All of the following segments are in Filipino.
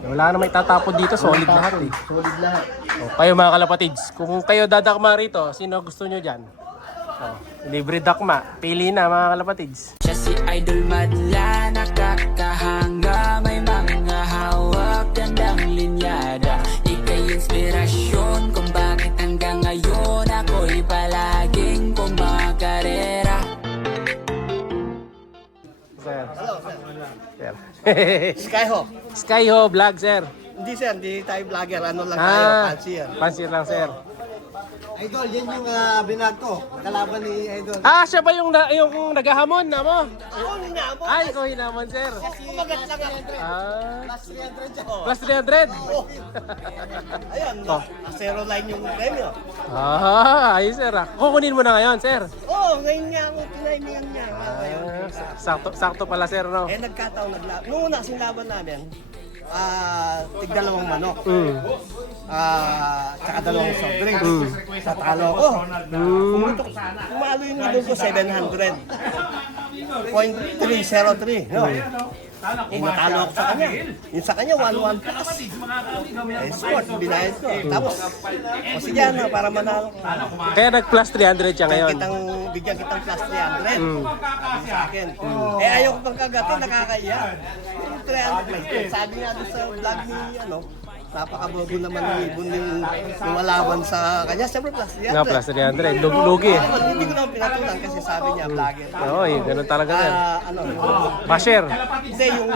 Wala na may tatapon dito, solid lahat eh. Solid lahat. O, kayo mga kalapatids, kung kayo dadakma rito, sino gusto nyo dyan? O, libre dakma, pili na mga kalapatids. Siya si Idol Madla, nakakahanga, may mga hawak, gandang linyada. Ika'y inspirasyon kung bakit hanggang ngayon ako'y palaging kumakarera. Sir. Hello, sir. Sir. Skyhawk. Skyho vlog, sir. Hindi sir, hindi tayo vlogger. Ano lang tayo, fancy yan. Fancy lang, sir. Idol, yan yung binag ko. Kalaban ni Idol. Ah, siya ba yung naghahamon na mo? Ako ninamon. Ay, ikaw hinamon, sir. Kumagat lang ako. Ah, Plus 300 siya. plus 300. Ayun, zero line yung premyo. Ah, ayos, sir. Kukunin mo na ngayon, sir. Oo, ngayon nga ako pinaimingan niya. Sakto pala, sir, no? Eh, nagkataon naglaban. Noong una kasing laban namin, tig-2 manok. Tsaka 2 soft drinks. Tatalo ko. Kumalo yung idol ko, 700.303. No? Eh, natalo ako sa kanya. Yung sa kanya, 1-1 plus. Eh, sport, binayad ko. Tapos, o sige na, para manalo ko. Kaya nag-plus 300 siya ngayon. Bigyan kitang plus 300. Sa akin. Eh, ayaw ko pang kagatin, nakakaya. Yung 300, sabi nga doon sa vlog ni, napakabobo naman ng ibon yung lumalaban sa kanya. Siyempre plus 300. Nga, plus 300. Lugi. Hindi ko naman pinatulan kasi sabi niya, vlogger. Oo, ganun talaga yan. Basher. Hindi, yung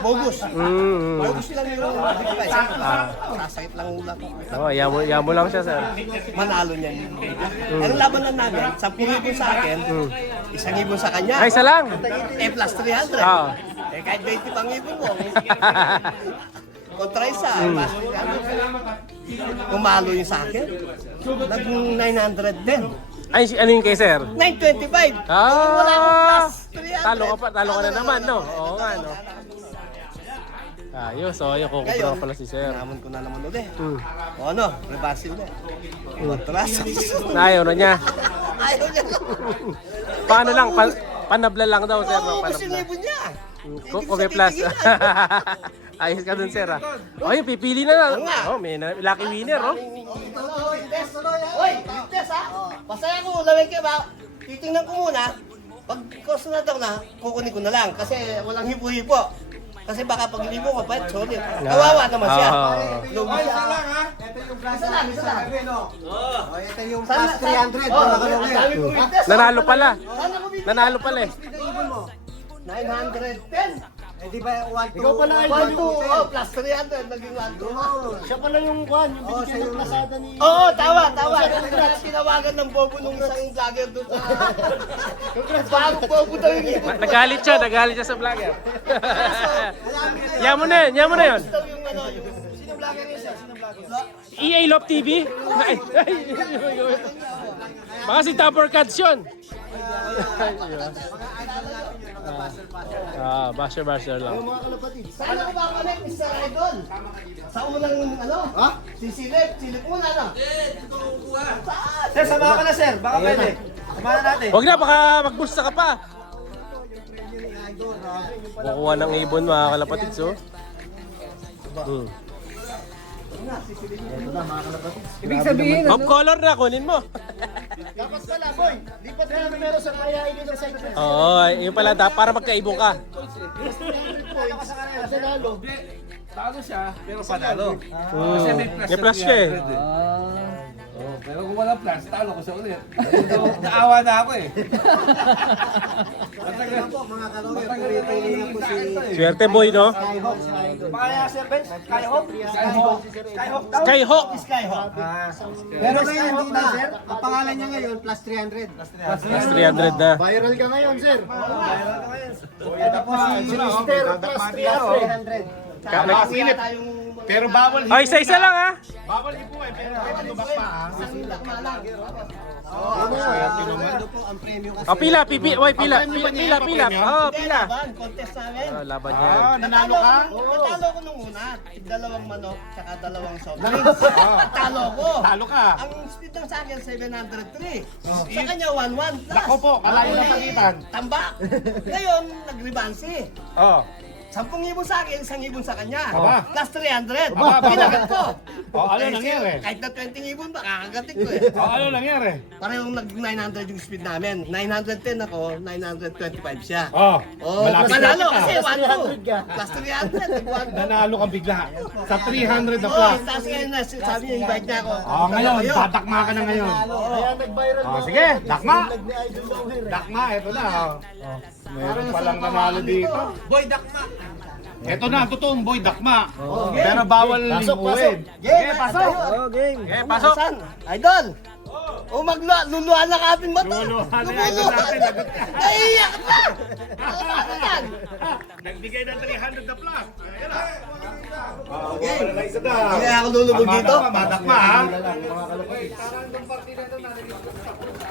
bogus. Bogus lang yung bigpay. Sasakit lang ulang ko. Oo, yamo lang siya, sir. Manalo niya. Ang laban na namin, 10,000 sa akin, 1,000 sa kanya. Ay, isa lang. Eh, plus 300. Oo. Eh, kahit 20 pang ibon mo. Kontra isa. Kumalo yung sa akin. Naging 910. Ay, ano yung kay sir? 925. Wala akong Ah! plus 300. Talo ka na naman, no? Oo nga, no? Ayos, so ayun, kukumpra pala si sir. Namon ko na naman ulit. O ano, rebasil na. Matras. Ayaw na niya. Ayaw niya. Paano lang? Panabla lang daw, sir. Oo, No? gusto Panabla. libon niya. Okay, plus. Ayos ka dun, sir. Ayun, pipili na lang. Oh, may lucky winner, oh. Oy, test ha. Pasaya ko, lawin ka ba? Titingnan ko muna. Pag kasunod daw na, kukunin ko na lang. Kasi walang hipo-hipo. Kasi baka pag hindi mo kapag, sorry. Kawawa naman siya. Lugi siya. Isa lang, isa lang. Ito yung plus 300. Nanalo pala. Nanalo pala eh. 910. Eh di ba 1 Ikaw pala ay 1-2. Oh, plus 300. Naging 1-2. Siya pala yung kwan, yung binigyan ng plasada ni... Oo, tawa. Congrats, tinawagan ng bobo nung isang vlogger doon sa... Congrats, bagong bobo daw yung ibon. Nagalit siya sa vlogger. Yan mo na yun. Gusto yung ano, yung... Sino vlogger yun siya? Sino vlogger? EA Love TV? Ay. Baka si Topper Cats yun. Basher lang. Saan ako ba connect, Mr. Idol? Sa unang ano? Ha? Silip muna na. Saan? Sir, sama ka na sir. Baka pwede. Samahan natin. Huwag na, baka magbusta ka pa. Kukuha ng ibon mga kalapatids, oh. Ibig sabihin, Off color na, kunin mo. dapat pala, boy. Lipat ka na numero sa kaya i-deliver sa inyo. Oo, yun pala, para magkaibon ka. Kasi lalo. Talo siya, pero panalo. May plus siya eh. Oh, pero kung wala plus, talo ko siya ulit. Naawa na ako eh. Mga kalogger, pili na po si Swerte boy, no? Skyhawk. Pakaya sir Ben, Skyhawk? Skyhawk daw? Skyhawk. Skyhawk. Pero ngayon hindi na sir. Ang pangalan niya ngayon, plus 300. Plus 300 na. Viral ka ngayon sir. Viral ka ngayon. Ito po si Mr. plus 300. Nakasilip. Pero bawal Ay, isa-isa lang, ha? bawal hipo eh, pero pwede lubak pa ha. Ano po ang premium kasi? Oh, pila. Pila. Oh, pila. Contest namin. Laban niya. Nanalo ka? Natalo ko nung una. 2 manok, tsaka 2 soft drinks. Natalo ko. Talo ka. Ang speed ng sa akin, 703. Sa kanya, 1-1 plus. Nako po, kalayo ng pagitan. Tambak. Ngayon, nag-rebansi. Oh. 10,000 sa akin, 1,000 sa kanya. Aba. Plus 300. Aba. Kinagat ko. Ano Eh, nangyari? Kahit na 20,000 ba, kakagating ko eh. Ano nangyari? Parehong nag-900 yung speed namin. 910 ako, 925 siya. Oh, Oh, malapit manalo na kasi kita. 1-2. Plus 300. Nanalo kang bigla. Sa 300 na Oh, plus. tapos ngayon na, sabi niya, invite niya ako. Oh, ngayon, Kayo. tatakma ka na ngayon. Kaya nag-viral Oh, mo. sige, dakma. Ni Idol Loher. Dakma, ito na. Oh. Meron palang nanalo dito. Boy, dakma. Ito na, totoong boy, dakma. game. Pero bawal Pasok, lingkuhin. Game, pasok. Oh, game. Okay, pasok. Saan? Idol. O luluhan na kapin ba to? Luluhan na, lagot natin, lagot ka. Naiiyak na! Ano yan? Nagbigay ng 300 na plus. Ayan na. Okay. Wala na isa na. Kaya ako lulubog dito. Madakma, ha?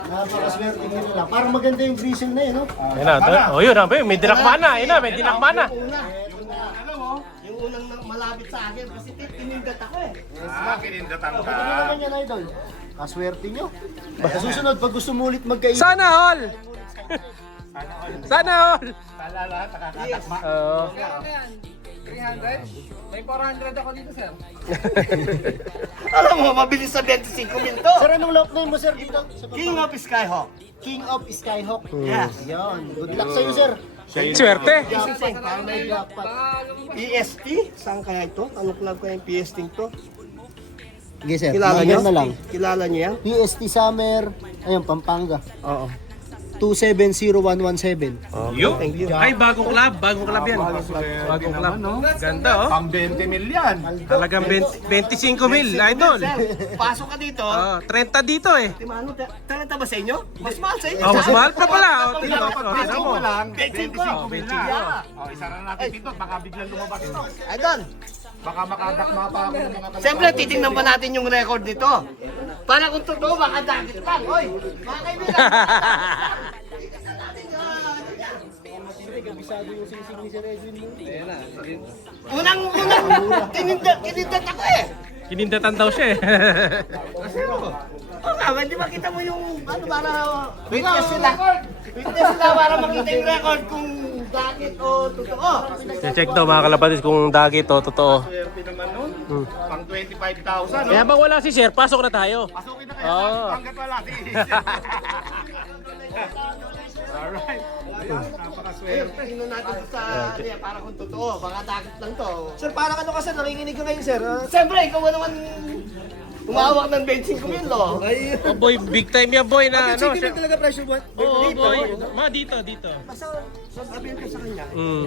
Napakaswerte nyo na lang. Parang maganda yung grisel na yun, no? Ayun na. Oh, yun. May dinakma na. Ayun na, may dinakma na. Alam mo, yung unang malapit sa akin kasi tinindat ako eh. Kinindatan Pati nyo naman yan, Idol. Kaswerte nyo. Sa susunod, pag gusto mo ulit magkaiba. Sana all! Sana all! Tala lahat, nakakatakma. Oo. 300? May 400 ako dito, sir. Alam mo, mabilis sa 25,000 to. Sir, anong lock name mo, sir, dito? Sa King of Skyhawk. King of Skyhawk. Yes. Yan. Good luck sa'yo, sir. Swerte. Parang may Jackpot. PST? Saan kaya ito? Anong club kaya yung PST to? Sige, sir. Kilala Number niyo? na lang. Kilala niyo yan? PST Summer. Ayun, Pampanga. Oo. 270117. Yo. Thank you. Ay, bagong club. Bagong club yan. Bagong club. Ganda, oh. Pang 20 million. Talagang 25 mil, idol. Sir, pasok ka dito. Oh, 30 dito eh. Timano, talenta ba sa inyo? Mas mahal sa inyo. Oh, mas mahal pa pala. Oh, Mas tingnan mahal mo. pa Oh, tingnan mo. lang, 25 mil na. Oh, isa na natin dito, baka biglang lumabas ito. Idol, Baka makadakma pa ako ng mga kalabas. siyempre titingnan pa natin yung record nito. Para kung totoo, baka dagit lang. Oy, mga kaibigan. Tingnan natin yung unang tinindat ako eh. Kinindatan daw siya eh. Oo nga, hindi makita mo yung ano para witness sila. Witness sila para makita yung record kung dagit o totoo. Check daw mga kalapatid kung dagit o totoo. Swerte naman nun. Pang 25,000, no? Kaya bang wala si Sir, pasok na tayo. Pasukin na kayo, Oo. hanggat wala. Alright. Ayan, napakaswerte. Tingnan natin sa area para kung totoo. Baka dagit lang to. Sir, parang ano ka, sir? Nakikinig ka ngayon, sir. Siyempre, ikaw naman umawak ng 25,000 lo. Oh boy, big time yan boy na ano. siya- talaga pressure mo. Oo boy. Dito, dito. Sabihin ko sa kanya. Mm.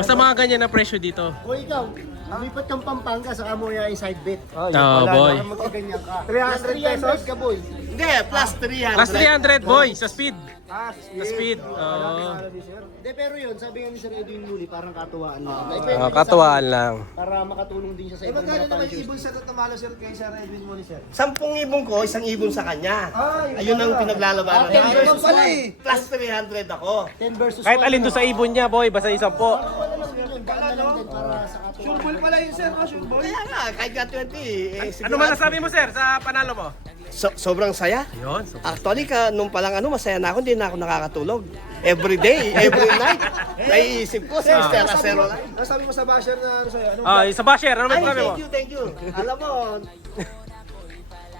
Basta mga ganyan na presyo dito. O ikaw, lumipat kang Pampanga, saka mo yung side bet. Oh boy. Para magkaganyan ka. 300 pesos ka, boy. Hindi, plus 300. Plus 300 boy, sa speed. Sa speed. Oo. Hindi, pero yun, sabi nga ni Sir Edwin Muli, parang katuwaan lang. Katuwaan lang. Para makatulong din siya sa ibang mga punches. sa tatamalo, sir, kay Sir Edwin Muli, sir? 10,000 ko, 1,000 sa kanya. Ayun ang pinaglalabanan. Plus 300 ako. 10 versus Kahit alin doon sa ibon niya boy, basta isang po. Para sa katuwaan. pala yun, sir, no? Sure ball. Kaya nga, kahit ka 20, Ano man nasabi mo sir sa panalo mo? Sobrang saya. Yun. Actually, nung palang masaya na ako, hindi na ako nakakatulog. Every day, every night. Naiisip ko, si Mr. Acero lang. Ano sabi mo sa basher na ano sa'yo? Ano? Sa basher, ano Ay, ba sabi mo? thank you. Alam mo,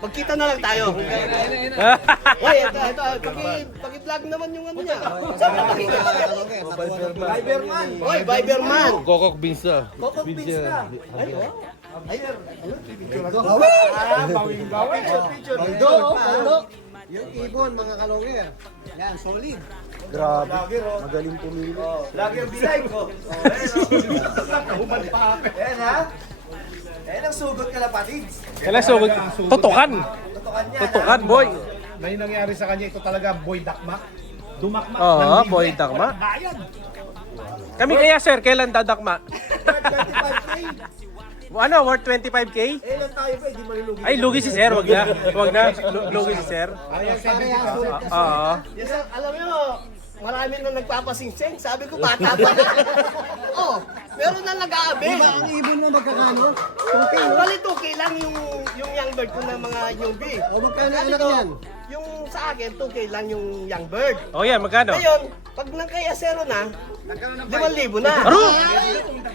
magkita na lang tayo. Uy, ito, paki-vlog naman yung ano niya. Siyempre, pakita. Viberman! Oy, Viberman. Kokok Binsa. Kokok Pins ka! Picture! Paldo! Yung ibon, mga kalonger. Yan, solid. Grabe. Magaling pumili. Lager bilay ko. Ayan ha? Ayan ang sugot kalapatids. Kailan sugod? Tutukan. Tutukan boy. May nangyari sa kanya, ito talaga boy dakma. Dumakma. Oo, ng libre. boy dakma. Dayan. Kami kaya sir, kailan dadakma? 25K. Ano, worth 25k? Eh lang tayo pa, hindi malulugi. Ay, lugi si sir, wag na. Wag na, lugi si sir. Ayaw Oo. Yes, sir. Alam niyo, marami na nagpapasingsing. Sabi ko, bata pa. Oh, Meron na nag-aabi. Di ba ang ibon mo magkakano? 2K, no? Bali 2K lang yung young bird ko ng mga newbie. O magkano ang anak Ito, yan? yung sa akin, 2K lang yung young bird. O yan, magkano? Ngayon, pag nang kay Acero na, 5,000 na. Aro!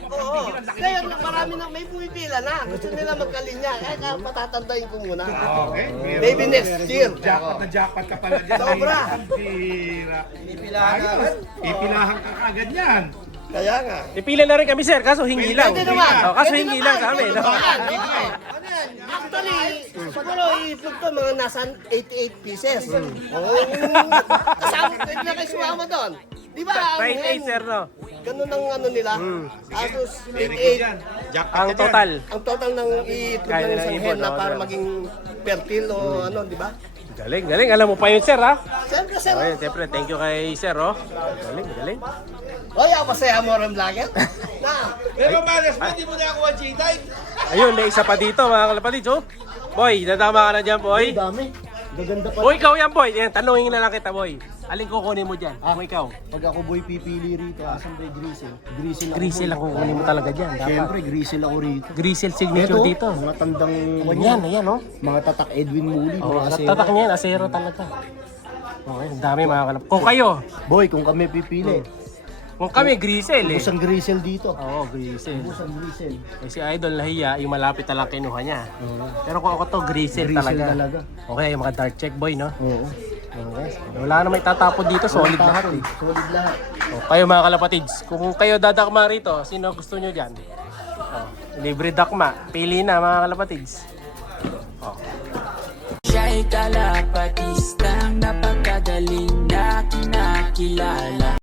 Oo. Ngayon, marami na may pumipila na. Gusto nila magkalinya. Kaya patatandayin ko muna. Okay. Maybe next year. Jackpot na jackpot ka pala dyan. Sobra. Bira. Ipilahan ka kagad yan. Kaya nga. Ipila na rin kami, sir, kaso hingi lang. Pwede naman. Oh, kaso Pwede hingi naman. lang sa amin. Pwede no? naman. Oo. Actually, siguro i-plug to mga nasa 88 pieces. Oo. Kasama, pwede na kayo sumama doon. Di ba? ang Right, hen, sir, no? Ganun ang ano nila. Tapos 88. Ang total. Ang total ng i-plug Kaya ng nila isang ipon, hen na no, para sir. maging fertile o ano, di ba? Galing, galing. Alam mo pa yun, sir, ha? Siyempre, sir. Okay, siyempre, thank you kay sir, oh. Galing, galing. Oy, ako masaya mo rin vlogger. Na. Pero malas mo, hindi mo na ako chitay. Ayun, may isa pa dito, mga kalapatids, oh. Boy, natama ka na dyan, boy. Dami. Gaganda pa. Boy, ikaw yan, boy. Yan, tanongin na lang kita, boy. Alin kukunin mo dyan? Kung ikaw. Pag ako boy pipili rito, asan ba yung Grisel? Grisel ako. Grisel ang kukunin mo talaga dyan. Siyempre, Dapat. Grisel ako rito. Grisel signature Ito, dito. mga tandang Yan, ayan, oh. mga tatak Edwin Muli, Oh, mga asero. tatak niya yan, asero talaga. Okay, ang dami mga kalap. Kung kayo, Boy, kung kami pipili, kung kami, Grisel, eh. busang Grisel dito. Oo, Grisel. Busang Grisel. Eh, si Idol Lahiya, yung malapit na lang kinuha niya. Pero kung ako to, Grisel, Grisel talaga. talaga. Okay, yung mga dark check, boy, no? Oo. Okay. Wala na may tatapon dito, solid lahat, eh. Solid lahat. Oh, kayo mga kalapatids, kung kayo dadakma rito, sino gusto nyo dyan? Oh, libre dakma. Pili na mga kalapatids. Oh. Siya'y kalapatistang napakagaling na kinakilala.